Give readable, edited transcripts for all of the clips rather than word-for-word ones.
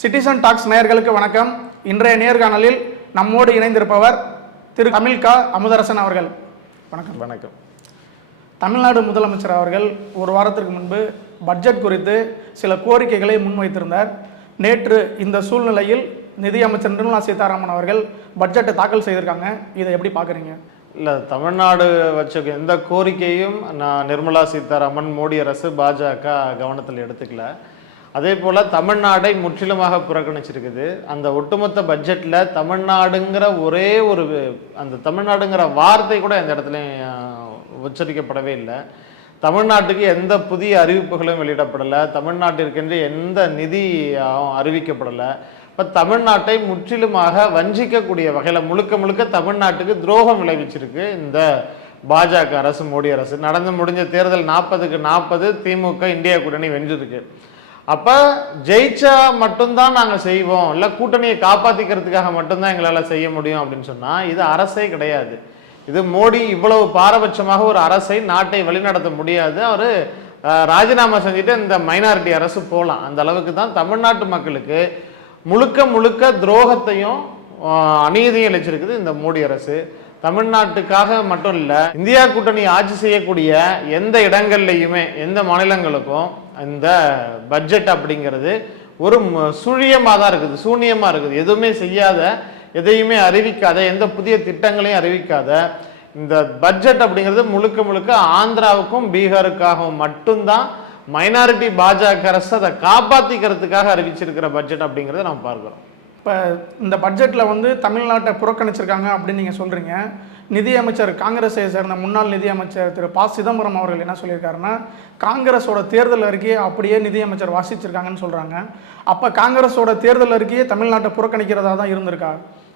Citizen tax நேயர்களுக்கு வணக்கம். இன்றைய நேர்காணலில் நம்மோடு இணைந்திருப்பவர் திரு தமிழ்கா அமுதரசன் அவர்கள். வணக்கம். வணக்கம். தமிழ்நாடு முதலமைச்சர் அவர்கள் ஒரு வாரத்திற்கு முன்பு பட்ஜெட் குறித்து சில கோரிக்கைகளை முன்வைத்திருந்தார். நேற்று இந்த சூழ்நிலையில் நிதியமைச்சர் நிர்மலா சீதாராமன் அவர்கள் பட்ஜெட்டை தாக்கல் செய்திருக்காங்க. இதை எப்படி பார்க்குறீங்க? இல்லை, தமிழ்நாடு வச்ச எந்த கோரிக்கையும் நிர்மலா சீதாராமன், மோடி அரசு, பாஜக கவனத்தில் எடுத்துக்கல. அதே போல் தமிழ்நாடை முற்றிலுமாக புறக்கணிச்சிருக்குது. அந்த ஒட்டுமொத்த பட்ஜெட்டில் தமிழ்நாடுங்கிற ஒரே ஒரு அந்த தமிழ்நாடுங்கிற வார்த்தை கூட இந்த இடத்துலையும் உச்சரிக்கப்படவே இல்லை. தமிழ்நாட்டுக்கு எந்த புதிய அறிவிப்புகளும் வெளியிடப்படலை. தமிழ்நாட்டிற்கென்று எந்த நிதி அறிவிக்கப்படலை. இப்போ தமிழ்நாட்டை முற்றிலுமாக வஞ்சிக்கக்கூடிய வகையில் முழுக்க முழுக்க தமிழ்நாட்டுக்கு துரோகம் விளைவிச்சிருக்கு இந்த பாஜக அரசு, மோடி அரசு. நடந்து முடிஞ்ச தேர்தல் 40க்கு 40 திமுக இந்தியா கூட்டணி வென்றிருக்கு. அப்போ ஜெயிச்சா மட்டும்தான் நாங்கள் செய்வோம், இல்லை கூட்டணியை காப்பாற்றிக்கிறதுக்காக மட்டும்தான் எங்களால் செய்ய முடியும் அப்படின்னு சொன்னால் இது அரசே கிடையாது. இது மோடி இவ்வளவு பாரபட்சமாக ஒரு அரசை, நாட்டை வழிநடத்த முடியாது. அவர் ராஜினாமா செஞ்சுட்டு இந்த மைனாரிட்டி அரசு போகலாம். அந்த அளவுக்கு தான் தமிழ்நாட்டு மக்களுக்கு முழுக்க முழுக்க துரோகத்தையும் அநீதியும் இழைச்சிருக்குது இந்த மோடி அரசு. தமிழ்நாட்டுக்காக மட்டும் இல்லை, இந்தியா கூட்டணி ஆட்சி செய்யக்கூடிய எந்த இடங்கள்லையுமே எந்த மாநிலங்களுக்கும் இந்த பட்ஜெட் அப்படிங்கிறது ஒரு சுழியமாக தான் இருக்குது, சூன்யமாக இருக்குது. எதுவுமே செய்யாத, எதையுமே அறிவிக்காத, எந்த புதிய திட்டங்களையும் அறிவிக்காத இந்த பட்ஜெட் அப்படிங்கிறது முழுக்க முழுக்க ஆந்திராவுக்கும் பீகாருக்காகவும் மட்டும்தான் மைனாரிட்டி பாஜக அரசு அதை காப்பாற்றிக்கிறதுக்காக அறிவிச்சிருக்கிற பட்ஜெட் அப்படிங்கிறத நம்ம பார்க்குறோம். இப்போ இந்த பட்ஜெட்டில் தமிழ்நாட்டை புறக்கணிச்சிருக்காங்க அப்படின்னு நீங்கள் சொல்கிறீங்க. நிதியமைச்சர், காங்கிரஸை சேர்ந்த முன்னாள் நிதியமைச்சர் திரு ப. சிதம்பரம் அவர்கள் என்ன சொல்லியிருக்காருன்னா, காங்கிரஸோட தேர்தல் அறிக்கையை அப்படியே நிதியமைச்சர் வாசிச்சிருக்காங்கன்னு சொல்கிறாங்க. அப்போ காங்கிரஸோட தேர்தல் அறிக்கையை தமிழ்நாட்டை புறக்கணிக்கிறதா தான் இருந்திருக்கா?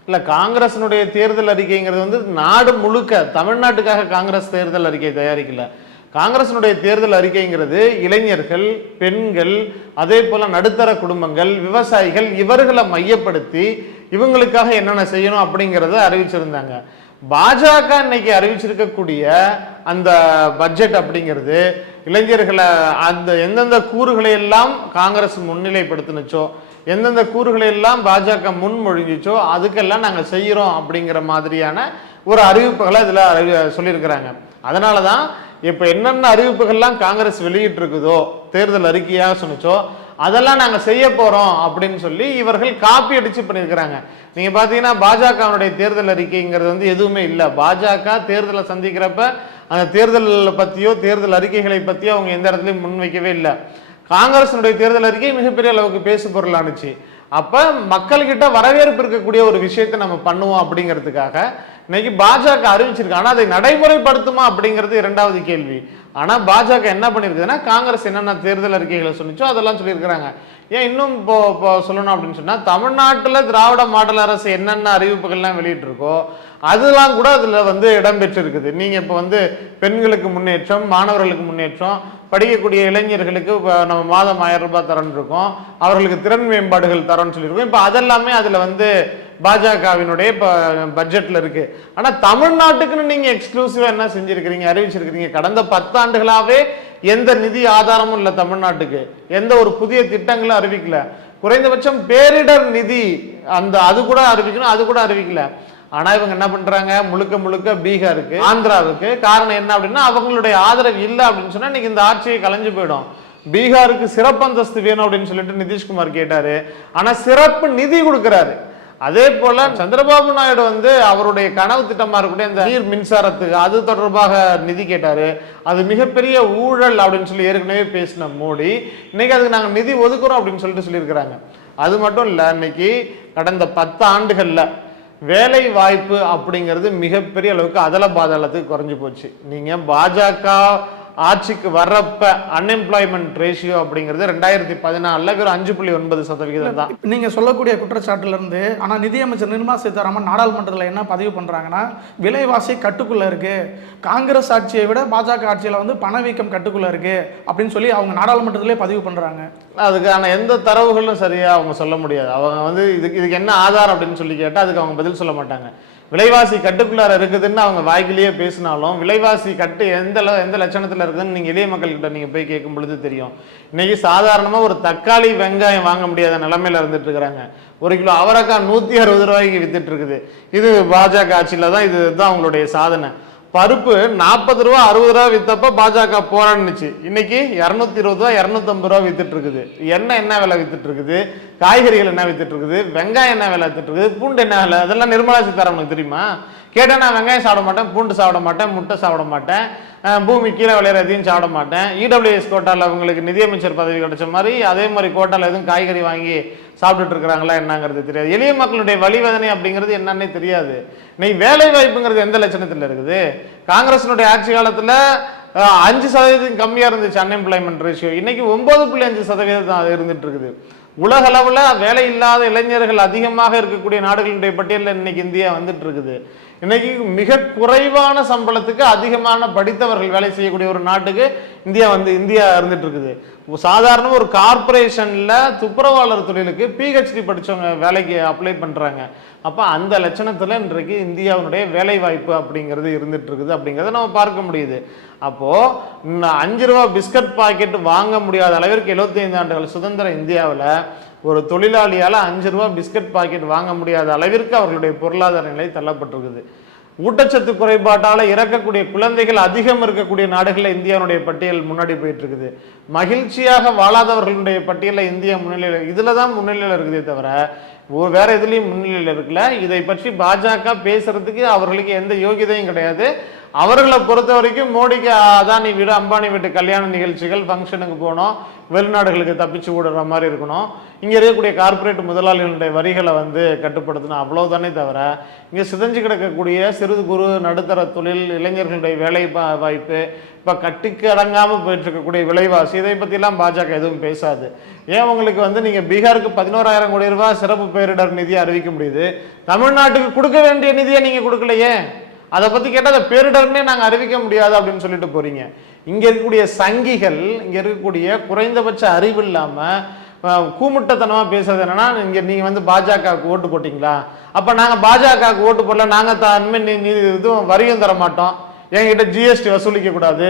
இல்லை, காங்கிரஸினுடைய தேர்தல் அறிக்கைங்கிறது நாடு முழுக்க, தமிழ்நாட்டுக்காக காங்கிரஸ் தேர்தல் அறிக்கை தயாரிக்கல. காங்கிரஸினுடைய தேர்தல் அறிக்கைங்கிறது இளைஞர்கள், பெண்கள், அதே போல நடுத்தர குடும்பங்கள், விவசாயிகள், இவர்களை மையப்படுத்தி இவங்களுக்காக என்னென்ன செய்யணும் அப்படிங்கிறத அறிவிச்சிருந்தாங்க. பாஜக இன்னைக்கு அறிவிச்சிருக்கக்கூடிய அந்த பட்ஜெட் அப்படிங்கிறது இளைஞர்களை அந்த எந்தெந்த கூறுகளை எல்லாம் காங்கிரஸ் முன்னிலைப்படுத்தினுச்சோ, எந்தெந்த கூறுகளை எல்லாம் பாஜக முன்மொழிஞ்சிச்சோ அதுக்கெல்லாம் நாங்கள் செய்கிறோம் அப்படிங்கிற மாதிரியான ஒரு அறிவிப்புகளை இதில் சொல்லியிருக்கிறாங்க. அதனால தான் இப்போ என்னென்ன அறிவிப்புகள்லாம் காங்கிரஸ் வெளியிட்டு இருக்குதோ, தேர்தல் அறிக்கையாக சொன்னிச்சோ, அதெல்லாம் நாங்கள் செய்ய போகிறோம் அப்படின்னு சொல்லி இவர்கள் காப்பி அடிச்சு பண்ணியிருக்கிறாங்க. நீங்கள் பார்த்தீங்கன்னா பாஜகவுடைய தேர்தல் அறிக்கைங்கிறது எதுவுமே இல்லை. பாஜக தேர்தலை சந்திக்கிறப்ப அந்த தேர்தல் பற்றியோ தேர்தல் அறிக்கைகளை பற்றியோ அவங்க எந்த இடத்துலையும் முன்வைக்கவே இல்லை. காங்கிரஸினுடைய தேர்தல் அறிக்கை மிகப்பெரிய அளவுக்கு பேசு பொருளானுச்சு. அப்போ மக்கள்கிட்ட வரவேற்பு இருக்கக்கூடிய ஒரு விஷயத்தை நம்ம பண்ணுவோம் அப்படிங்கிறதுக்காக இன்னைக்கு பாஜக அறிவிச்சிருக்கு. ஆனால் அதை நடைமுறைப்படுத்துமா அப்படிங்கிறது இரண்டாவது கேள்வி. ஆனால் பாஜக என்ன பண்ணியிருக்குதுன்னா, காங்கிரஸ் என்னென்ன தேர்தல் அறிக்கைகளை சொன்னிச்சோ அதெல்லாம் சொல்லியிருக்கிறாங்க. ஏன் இன்னும் இப்போ சொல்லணும் அப்படின்னு சொன்னால், தமிழ்நாட்டில் திராவிட மாடல் அரசு என்னென்ன அறிவிப்புகள்லாம் வெளியிட்டிருக்கோ அதெல்லாம் கூட அதில் இடம்பெற்றிருக்குது. நீங்கள் இப்போ பெண்களுக்கு முன்னேற்றம், மாணவர்களுக்கு முன்னேற்றம், படிக்கக்கூடிய இளைஞர்களுக்கு நம்ம மாதம் 1000 ரூபாய் தரன்னு இருக்கோம், அவர்களுக்கு திறன் மேம்பாடுகள் தரோன்னு சொல்லியிருக்கோம். இப்போ அதெல்லாமே அதில் பாஜகவினுடைய பட்ஜெட்ல இருக்கு. ஆனா தமிழ்நாட்டுக்குன்னு நீங்க எக்ஸ்க்ளூசிவா என்ன செஞ்சிருக்கிறீங்க, அறிவிச்சிருக்கிறீங்க? கடந்த 10 ஆண்டுகளாவே எந்த நிதி ஆதாரமும் இல்லை தமிழ்நாட்டுக்கு, எந்த ஒரு புதிய திட்டங்களும் அறிவிக்கல. குறைந்தபட்சம் பேரிடர் நிதி அது கூட அறிவிக்கணும், அது கூட அறிவிக்கல. ஆனா இவங்க என்ன பண்றாங்க, முழுக்க முழுக்க பீகாருக்கு, ஆந்திராவுக்கு. காரணம் என்ன அப்படின்னா, அவங்களுடைய ஆதரவு இல்லை அப்படின்னு சொன்னா இன்னைக்கு இந்த ஆட்சியை கலைஞ்சு போயிடும். பீகாருக்கு சிறப்பு அந்தஸ்து வேணும் அப்படின்னு சொல்லிட்டு நிதிஷ்குமார் கேட்டாரு, ஆனா சிறப்பு நிதி கொடுக்கிறாரு. அதே போல சந்திரபாபு நாயுடு அவருடைய கனவு திட்டமா இருக்கக்கூடிய இந்த நீர் மின்சாரத்துக்கு அது தொடர்பாக நிதி கேட்டாரு. அது மிகப்பெரிய ஊழல் அப்படின்னு சொல்லி ஏற்கனவே பேசின மோடி இன்னைக்கு அதுக்கு நாங்கள் நிதி ஒதுக்குறோம் அப்படின்னு சொல்லிட்டு சொல்லியிருக்கிறாங்க. அது மட்டும் இல்லை, இன்னைக்கு கடந்த 10 ஆண்டுகள்ல வேலை வாய்ப்பு அப்படிங்கிறது மிகப்பெரிய அளவுக்கு அதல பாதாளத்துக்கு குறைஞ்சு போச்சு. நீங்க பாஜக ஆட்சிக்கு வர்றப்ப அன்எம்ப்ளாய்மெண்ட் ரேஷியோ அப்படிங்கிறது 2014 ஒரு 5.9% தான். நீங்க சொல்லக்கூடிய குற்றச்சாட்டுல இருந்து, ஆனா நிதியமைச்சர் நிர்மலா சீதாராமன் நாடாளுமன்றத்தில் என்ன பதிவு பண்றாங்கன்னா, விலைவாசி கட்டுக்குள்ள இருக்கு, காங்கிரஸ் ஆட்சியை விட பாஜக ஆட்சியில பணவீக்கம் கட்டுக்குள்ள இருக்கு அப்படின்னு சொல்லி அவங்க நாடாளுமன்றத்திலே பதிவு பண்றாங்க. அதுக்கான எந்த தரவுகளும் சரியா அவங்க சொல்ல முடியாது. அவங்க இதுக்கு என்ன ஆதாரம் அப்படின்னு சொல்லி கேட்டா அதுக்கு அவங்க பதில் சொல்ல மாட்டாங்க. விலைவாசி கட்டுக்குள்ளார இருக்குதுன்னு அவங்க வாய்க்கிலேயே பேசினாலும் விலைவாசி கட்டு எந்த லட்சணத்துல இருக்குதுன்னு நீங்க எளிய மக்கள்கிட்ட நீங்க போய் கேட்கும் பொழுது தெரியும். இன்னைக்கு சாதாரணமா ஒரு தக்காளி வெங்காயம் வாங்க முடியாத நிலைமையில இருந்துட்டு இருக்கிறாங்க. 1 கிலோ அவரைக்காய் 160 ரூபாய்க்கு வித்துட்டு இருக்குது. இது பாஜக ஆட்சியில தான் இதுதான் அவங்களுடைய சாதனை. பருப்பு 40 ரூபா 60 ரூபா வித்தப்ப பாஜக போராடுனுச்சு. இன்னைக்கு 220 ரூபா 250 ரூபா வித்துட்டு இருக்குது. எண்ணெய் என்ன விலை வித்துட்டு இருக்குது, காய்கறிகள் என்ன வித்துட்டு இருக்குது, வெங்காயம் என்ன விலை வித்துட்டு இருக்குது, பூண்டு என்ன விலை, அதெல்லாம் நிர்மலா சீதாராமனுக்கு தெரியுமா? கேட்டா நான் வெங்காயம் சாப்பிட மாட்டேன், பூண்டு சாப்பிட மாட்டேன், முட்டை சாப்பிட மாட்டேன், பூமி கீழே விளையாட எதையும் சாப்பிட மாட்டேன். இடபிள்யூஎஸ் கோட்டால அவங்களுக்கு நிதியமைச்சர் பதவி கிடைச்ச மாதிரி அதே மாதிரி கோட்டால எதுவும் காய்கறி வாங்கி சாப்பிட்டுட்டு இருக்கிறாங்களா என்னங்கிறது தெரியாது. எளிய மக்களுடைய வழிவேதனை அப்படிங்கிறது என்னன்னே தெரியாது. இன்னைக்கு வேலை வாய்ப்புங்கிறது எந்த லட்சணத்துல இருக்குது? காங்கிரசினுடைய ஆட்சி காலத்துல 5% கம்மியா இருந்துச்சு அன்எம்ப்ளாய்மெண்ட் ரேஷியோ. இன்னைக்கு 9.5% இருந்துட்டு இருக்குது. உலக அளவுல வேலை இல்லாத இளைஞர்கள் அதிகமாக இருக்கக்கூடிய நாடுகளுடைய பட்டியலில் இன்னைக்கு இந்தியா வந்துட்டு இருக்குது. இன்னைக்கு மிக குறைவான சம்பளத்துக்கு அதிகமான படித்தவர்கள் வேலை செய்யக்கூடிய ஒரு நாட்டுக்கு இந்தியா இருந்துட்டு இருக்குது. சாதாரண ஒரு கார்பரேஷன்ல துப்புரவாளர் தொழிலுக்கு PhD படிச்சவங்க வேலைக்கு அப்ளை பண்றாங்க. அப்ப அந்த லட்சணத்துல இன்றைக்கு இந்தியாவுடைய வேலை வாய்ப்பு அப்படிங்கிறது இருந்துட்டு இருக்குது அப்படிங்கிறத நம்ம பார்க்க முடியுது. அப்போ 5 ரூபா பிஸ்கட் பாக்கெட் வாங்க முடியாத அளவிற்கு 75 ஆண்டுகள் சுதந்திர இந்தியாவில் ஒரு தொழிலாளியால 5 ரூபா பிஸ்கட் பாக்கெட் வாங்க முடியாத அளவிற்கு அவர்களுடைய பொருளாதார நிலை தள்ளப்பட்டிருக்குது. ஊட்டச்சத்து குறைபாட்டால இறக்கக்கூடிய குழந்தைகள் அதிகம் இருக்கக்கூடிய நாடுகளில் இந்தியாவுடைய பட்டியல் முன்னாடி போயிட்டு இருக்குது. மகிழ்ச்சியாக வாழாதவர்களுடைய பட்டியலில் இந்தியா முன்னிலையில் இதுலதான் முன்னிலையில் இருக்குதே தவிர வேற எதுலையும் முன்னிலையில் இருக்குல்ல. இதை பற்றி பாஜக பேசுறதுக்கு அவர்களுக்கு எந்த யோகியதையும் கிடையாது. அவர்களை பொறுத்த வரைக்கும் மோடிக்கு அதானி வீடு அம்பானி வீட்டு கல்யாண நிகழ்ச்சிகள் ஃபங்க்ஷனுக்கு போனோம், வெளிநாடுகளுக்கு தப்பிச்சு விடுற மாதிரி இருக்கணும், இங்கே இருக்கக்கூடிய கார்பரேட் முதலாளிகளுடைய வரிகளை கட்டுப்படுத்தணும், அவ்வளவுதானே தவிர இங்கே சிதைஞ்சு கிடக்கக்கூடிய சிறு குறு நடுத்தர தொழில் இளைஞர்களுடைய வேலை வாய்ப்பு இப்போ கட்டுக்கு அடங்காமல் போயிட்டு இருக்கக்கூடிய விலைவாசி இதை பற்றிலாம் பாஜக எதுவும் பேசாது. ஏன் உங்களுக்கு நீங்கள் பீகாருக்கு 11,000 கோடி ரூபாய் சிறப்பு பேரிடர் நிதியை அறிவிக்க முடியுது, தமிழ்நாட்டுக்கு கொடுக்க வேண்டிய நிதியை நீங்கள் கொடுக்கலையே? அதை பற்றி கேட்டால் அதை பேரிடர்னே நாங்கள் அறிவிக்க முடியாது அப்படின்னு சொல்லிட்டு போறீங்க. இங்கே இருக்கக்கூடிய சங்கிகள், இங்கே இருக்கக்கூடிய குறைந்தபட்ச அறிவு இல்லாமல் கூமுட்டத்தனமாக பேசுறது என்னன்னா, நீங்கள் பாஜகவுக்கு ஓட்டு போட்டிங்களா, அப்போ நாங்கள் பாஜகவுக்கு ஓட்டு போடல, நாங்கள் இதுவும் வரியும் தர மாட்டோம், என்கிட்ட GST வசூலிக்க கூடாது,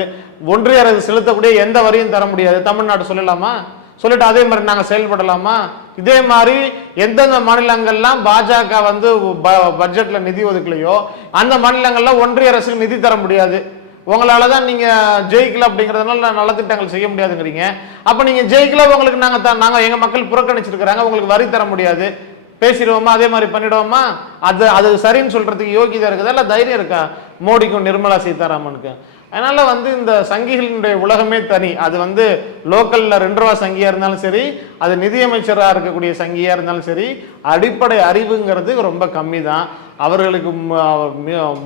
ஒன்றிய அரசு செலுத்தக்கூடிய எந்த வரியும் தர முடியாது, தமிழ்நாடு சொல்லலாமா? சொல்லிட்டு அதே மாதிரி நாங்கள் செயல்படலாமா? இதே மாதிரி எந்தெந்த மாநிலங்கள்லாம் பாஜக பட்ஜெட்ல நிதி ஒதுக்கலையோ அந்த மாநிலங்கள்ல ஒன்றிய அரசுக்கு நிதி தர முடியாது. உங்களால தான் நீங்க ஜெயிக்கல அப்படிங்கிறதுனால நலத்திட்டங்கள் செய்ய முடியாதுங்கிறீங்க. அப்ப நீங்க ஜெயிக்கல, உங்களுக்கு நாங்க எங்க மக்கள் புறக்கணிச்சிருக்கிறாங்க, உங்களுக்கு வரி தர முடியாது, பேசிடுவோமா, அதே மாதிரி பண்ணிடுவோமா? அது சரின்னு சொல்றதுக்கு யோகிதா இருக்குதா, இல்ல தைரியம் இருக்கா மோடிக்கும் நிர்மலா சீதாராமனுக்கு? அதனால இந்த சங்கிகளினுடைய உலகமே தனி. அது லோக்கல்ல 2 ரூபா சங்கியா இருந்தாலும் சரி, அது நிதியமைச்சராக இருக்கக்கூடிய சங்கியா இருந்தாலும் சரி, அடிப்படை அறிவுங்கிறது ரொம்ப கம்மி தான். அவர்களுக்கு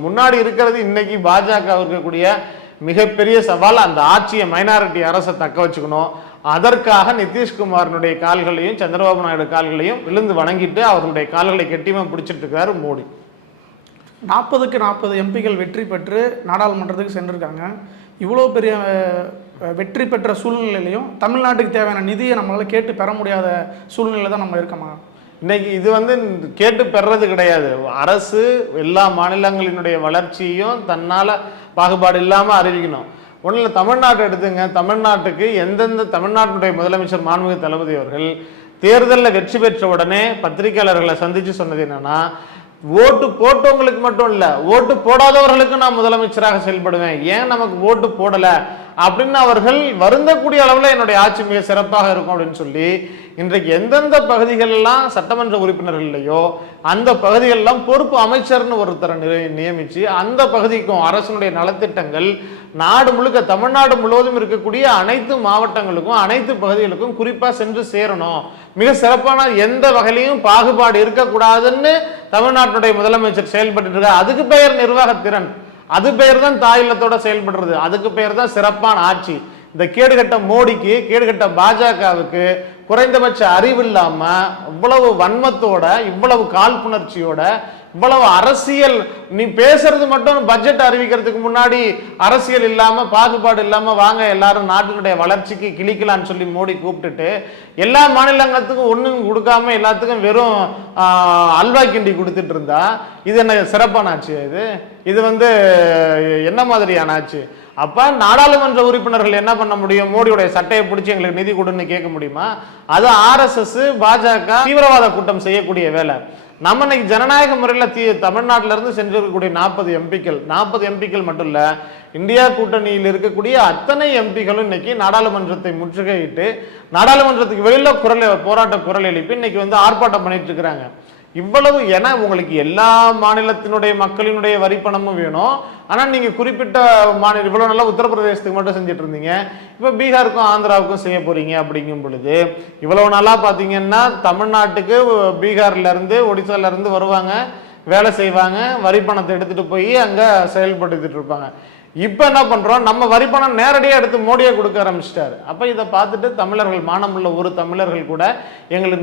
முன்னாடி இருக்கிறது இன்னைக்கு பாஜக இருக்கக்கூடிய மிகப்பெரிய சவால், அந்த ஆட்சியை மைனாரிட்டி அரசை தக்க வச்சுக்கணும். அதற்காக நிதிஷ்குமாரனுடைய கால்களையும் சந்திரபாபு நாயுடு கால்களையும் விழுந்து வணங்கிட்டு அவர்களுடைய கால்களை கெட்டியமா பிடிச்சிட்டு இருக்காரு மோடி. 40க்கு 40 எம்பிகள் வெற்றி பெற்று நாடாளுமன்றத்துக்கு சென்றிருக்காங்க. இவ்வளோ பெரிய வெற்றி பெற்ற சூழ்நிலையிலையும் தமிழ்நாட்டுக்கு தேவையான நிதியை நம்மளால் கேட்டு பெற முடியாத சூழ்நிலை தான் நம்ம இருக்கோமா? இன்னைக்கு இது கேட்டு பெறது கிடையாது. அரசு எல்லா மாநிலங்களினுடைய வளர்ச்சியும் தன்னால் பாகுபாடு இல்லாமல் அறிவிக்கணும். ஒன்றில் தமிழ்நாட்டை எடுத்துங்க. தமிழ்நாட்டுக்கு தமிழ்நாட்டினுடைய முதலமைச்சர் மாண்புமிகு தளபதி அவர்கள் தேர்தலில் வெற்றி பெற்ற உடனே பத்திரிகையாளர்களை சந்தித்து சொன்னது என்னன்னா, ஓட்டு போட்டவங்களுக்கு மட்டும் இல்ல, ஓட்டு போடாதவர்களுக்கு நான் முதலமைச்சராக செயல்படுவேன், ஏன் நமக்கு ஓட்டு போடல அப்படின்னு அவர்கள் வருந்தக்கூடிய அளவில் என்னுடைய ஆட்சி மிக சிறப்பாக இருக்கும் அப்படின்னு சொல்லி இன்றைக்கு எந்தெந்த பகுதிகள் எல்லாம் சட்டமன்ற உறுப்பினர்கள் இல்லையோ அந்த பகுதிகளெல்லாம் பொறுப்பு அமைச்சர்னு ஒருத்தரை நியமிச்சு அந்த பகுதிக்கும் அரசனுடைய நலத்திட்டங்கள் நாடு முழுக்க தமிழ்நாடு முழுவதும் இருக்கக்கூடிய அனைத்து மாவட்டங்களுக்கும் அனைத்து பகுதிகளுக்கும் குறிப்பா சென்று சேரணும், மிக சிறப்பான எந்த வகையிலையும் பாகுபாடு இருக்கக்கூடாதுன்னு தமிழ்நாட்டுடைய முதலமைச்சர் செயல்பட்டு இருக்கார். அதுக்கு பெயர் நிர்வாகத்திறன், அது பெயர் தான் தாயில்லத்தோட செயல்படுறது, அதுக்கு பெயர் தான் சிறப்பான ஆட்சி. இந்த கேடுகட்ட மோடிக்கு, கேடுகட்ட பாஜகவுக்கு குறைந்தபட்ச அறிவு இல்லாம இவ்வளவு வன்மத்தோட இவ்வளவு காழ்ப்புணர்ச்சியோட இவ்வளவு அரசியல், நீ பேசுறது மட்டும் பட்ஜெட் அறிவிக்கிறதுக்கு முன்னாடி அரசியல் இல்லாம பாகுபாடு இல்லாம வாங்க எல்லாரும் நாட்டினுடைய வளர்ச்சிக்கு கிளிக்கலான்னு சொல்லி மோடி கூப்பிட்டுட்டு எல்லா மாநிலங்களுக்கும் ஒண்ணும் கொடுக்காம எல்லாத்துக்கும் வெறும் அல்வா கிண்டி கொடுத்துட்டு இருந்தா இது என்ன சிறப்பான ஆட்சி? இது என்ன மாதிரியான ஆட்சி? அப்ப நாடாளுமன்ற உறுப்பினர்கள் என்ன பண்ண முடியும்? மோடியுடைய சட்டையை பிடிச்சி எங்களுக்கு நிதி கொடுன்னு கேட்க முடியுமா? அது RSS பாஜக தீவிரவாத கூட்டம் செய்யக்கூடிய வேலை. நம்ம இன்னைக்கு ஜனநாயக முறையில் தமிழ்நாட்டில இருந்து சென்றிருக்கக்கூடிய 40 எம்பிக்கள் மட்டும் இல்ல, இந்தியா கூட்டணியில் இருக்கக்கூடிய அத்தனை எம்பிக்களும் இன்னைக்கு நாடாளுமன்றத்தை முற்றுகையிட்டு நாடாளுமன்றத்துக்கு வெளியில போராட்ட குரல் எழுப்பி இன்னைக்கு ஆர்ப்பாட்டம் பண்ணிட்டு இருக்கிறாங்க. இவ்வளவு ஏன்னா உங்களுக்கு எல்லா மாநிலத்தினுடைய மக்களினுடைய வரி பணமும் வேணும். ஆனா நீங்க குறிப்பிட்ட மாநிலம் இவ்வளவு நல்லா உத்தரப்பிரதேசத்துக்கு மட்டும் செஞ்சுட்டு இருந்தீங்க, இப்ப பீகாருக்கும் ஆந்திராவுக்கும் செய்ய போறீங்க. அப்படிங்கும் பொழுது இவ்வளவு நாளா பாத்தீங்கன்னா தமிழ்நாட்டுக்கு பீகார்ல இருந்து ஒடிசால இருந்து வருவாங்க, வேலை செய்வாங்க, வரி பணத்தை எடுத்துட்டு போய் அங்க செயல்படுத்திட்டு இருப்பாங்க. இப்ப என்ன பண்றோம்? நம்ம வரி பணம் நேரடியா எடுத்து மோடியை கொடுக்க ஆரம்பிச்சிட்டாரு. அப்ப இதை பார்த்துட்டு தமிழர்கள், மானமுள்ள ஒரு தமிழர்கள் கூட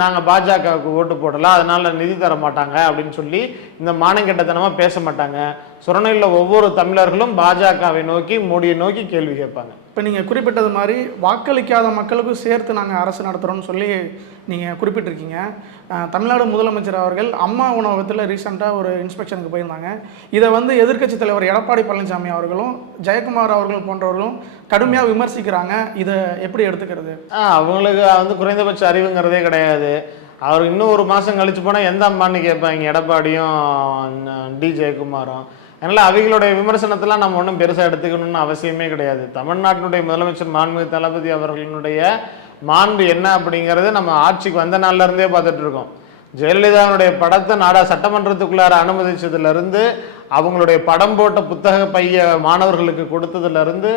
நாங்க பாஜகவுக்கு ஓட்டு போடலாம், அதனால நிதி தர மாட்டாங்க அப்படின்னு சொல்லி இந்த மானங்கெட்டத்தனமா பேச மாட்டாங்க. சுரணையில் ஒவ்வொரு தமிழர்களும் பாஜகவை நோக்கி, மோடியை நோக்கி கேள்வி கேட்பாங்க. இப்போ நீங்கள் குறிப்பிட்டது மாதிரி வாக்களிக்காத மக்களுக்கும் சேர்த்து நாங்கள் அரசு நடத்துகிறோம்னு சொல்லி நீங்கள் குறிப்பிட்டிருக்கீங்க. தமிழ்நாடு முதலமைச்சர் அவர்கள் அம்மா உணவகத்தில் ரீசெண்டாக ஒரு இன்ஸ்பெக்ஷனுக்கு போயிருந்தாங்க. இதை எதிர்க்கட்சி தலைவர் எடப்பாடி பழனிசாமி அவர்களும் ஜெயக்குமார் அவர்கள் போன்றவர்களும் கடுமையாக விமர்சிக்கிறாங்க. இதை எப்படி எடுத்துக்கிறது? அவங்களுக்கு குறைந்தபட்ச அறிவுங்கிறதே கிடையாது. அவர் இன்னும் ஒரு மாதம் கழிச்சு போனால் எந்த அம்மான்னு கேட்பாங்க, எடப்பாடியும் டி ஜெயக்குமாரும். அதனால அவங்களுடைய விமர்சனத்தெல்லாம் நம்ம ஒன்றும் பெருசாக எடுத்துக்கணும்னு அவசியமே கிடையாது. தமிழ்நாட்டினுடைய முதலமைச்சர் மாண்புமிகு தளபதி அவர்களுடைய மாண்பு என்ன அப்படிங்கிறது நம்ம ஆட்சிக்கு வந்த நாள்ல இருந்தே பார்த்துட்டு இருக்கோம். ஜெயலலிதாவுடைய படத்தை சட்டமன்றத்துக்குள்ளார அனுமதிச்சதுல இருந்து, அவங்களுடைய படம் போட்ட புத்தக பைய மாணவர்களுக்கு கொடுத்ததுல இருந்து,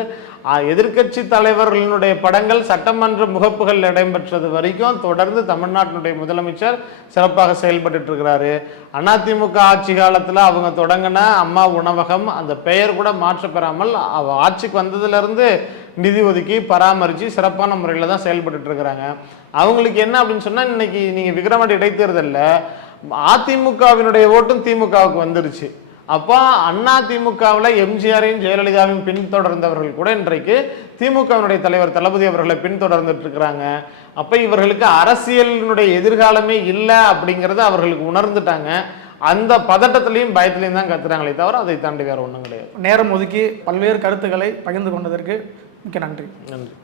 எதிர்கட்சி தலைவர்களுடைய படங்கள் சட்டமன்ற முகப்புகள் இடம்பெற்றது வரைக்கும் தொடர்ந்து தமிழ்நாட்டினுடைய முதலமைச்சர் சிறப்பாக செயல்பட்டு இருக்கிறாரு. அதிமுக ஆட்சி காலத்துல அவங்க தொடங்கின அம்மா உணவகம் அந்த பெயர் கூட மாற்ற பெறாமல் ஆட்சிக்கு வந்ததுல இருந்து நிதி ஒதுக்கி பராமரித்து சிறப்பான முறையில் தான் செயல்பட்டு இருக்கிறாங்க. அவங்களுக்கு என்ன அப்படின்னு சொன்னால், இன்னைக்கு நீங்கள் விக்கிரவாண்டி இடைத்தேர்தலில் அதிமுகவினுடைய ஓட்டும் திமுகவுக்கு வந்துருச்சு. அப்போ அதிமுகவில் எம்ஜிஆரையும் ஜெயலலிதாவையும் பின்தொடர்ந்தவர்கள் கூட இன்றைக்கு திமுகவினுடைய தலைவர் தளபதி அவர்களை பின்தொடர்ந்துட்டு இருக்கிறாங்க. அப்போ இவர்களுக்கு அரசியலினுடைய எதிர்காலமே இல்லை அப்படிங்கிறத அவர்களுக்கு உணர்ந்துட்டாங்க. அந்த பதட்டத்திலையும் பயத்திலையும் தான் கத்துறாங்களே தவிர அதை தாண்டி வேற ஒன்றும் கிடையாது. நேரம் ஒதுக்கி பல்வேறு கருத்துக்களை பகிர்ந்து கொண்டதற்கு மிக்க நன்றி. நன்றி.